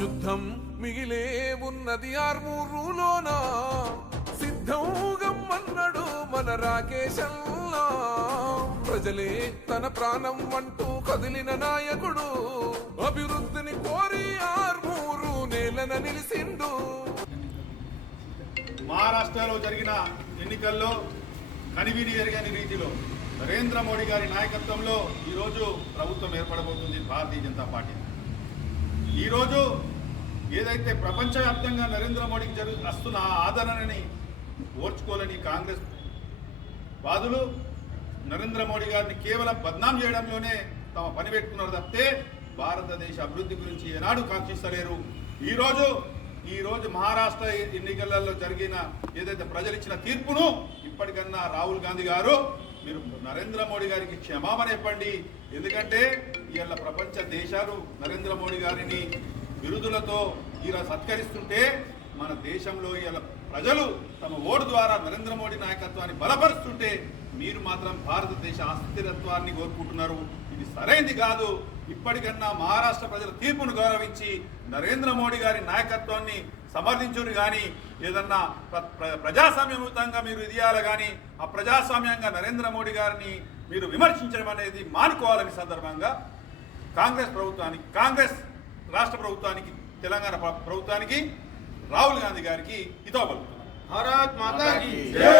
యుద్ధం మిగిలే ఉన్నది ఆర్మూరులోన. సిద్ధం గమ్మన్నడు మన రాకేశల్లా ప్రజలే తన ప్రాణం అంటూ కదిలిన నాయకుడు. అభివృద్ధిని కోరి ఆర్మూరు నేలన నిలిసిండు. మహారాష్ట్రలో జరిగిన ఎన్నికల్లో కనివిని జరిగిన రీతిలో నరేంద్ర మోడీ గారి నాయకత్వంలో ఈరోజు ప్రభుత్వం ఏర్పడబోతుంది భారతీయ జనతా పార్టీ. ఈరోజు ఏదైతే ప్రపంచవ్యాప్తంగా నరేంద్ర మోడీకి జరుగు వస్తున్న ఆ ఆదరణని ఓర్చుకోలేని కాంగ్రెస్ వాదులు నరేంద్ర మోడీ గారిని కేవలం బద్నాం చేయడంలోనే తమ పని పెట్టుకున్నారు తప్పితే భారతదేశ అభివృద్ధి గురించి ఏనాడు కాంక్షిస్తలేరు. ఈరోజు ఈరోజు మహారాష్ట్ర ఎన్నికలలో జరిగిన ఏదైతే ప్రజలు ఇచ్చిన తీర్పును ఇప్పటికన్నా రాహుల్ గాంధీ గారు మీరు నరేంద్ర మోడీ గారికి క్షమాపణ చెప్పండి. ఎందుకంటే ఇవాళ ప్రపంచ దేశాలు నరేంద్ర మోడీ గారిని బిరుదులతో ఇలా సత్కరిస్తుంటే మన దేశంలో ఇవాళ ప్రజలు తమ ఓటు ద్వారా నరేంద్ర మోడీ నాయకత్వాన్ని బలపరుస్తుంటే మీరు మాత్రం భారతదేశ అస్థిరత్వాన్ని కోరుకుంటున్నారు. ఇది సరైనది కాదు. ఇప్పటికన్నా మహారాష్ట్ర ప్రజల తీర్పును గౌరవించి నరేంద్ర మోడీ గారి నాయకత్వాన్ని సమర్థించుని కానీ ఏదన్నా ప్ర- ప్ర- ప్రజాస్వామ్యయుతంగా మీరు ఇది కానీ ఆ ప్రజాస్వామ్యంగా నరేంద్ర మోడీ గారిని మీరు విమర్శించడం అనేది మానుకోవాలని సందర్భంగా కాంగ్రెస్ ప్రభుత్వానికి కాంగ్రెస్ రాష్ట్ర ప్రభుత్వానికి తెలంగాణ ప్రభుత్వానికి రాహుల్ గాంధీ గారికి హితవు పలుకుతున్నాను భారత్ మాతా కీ జై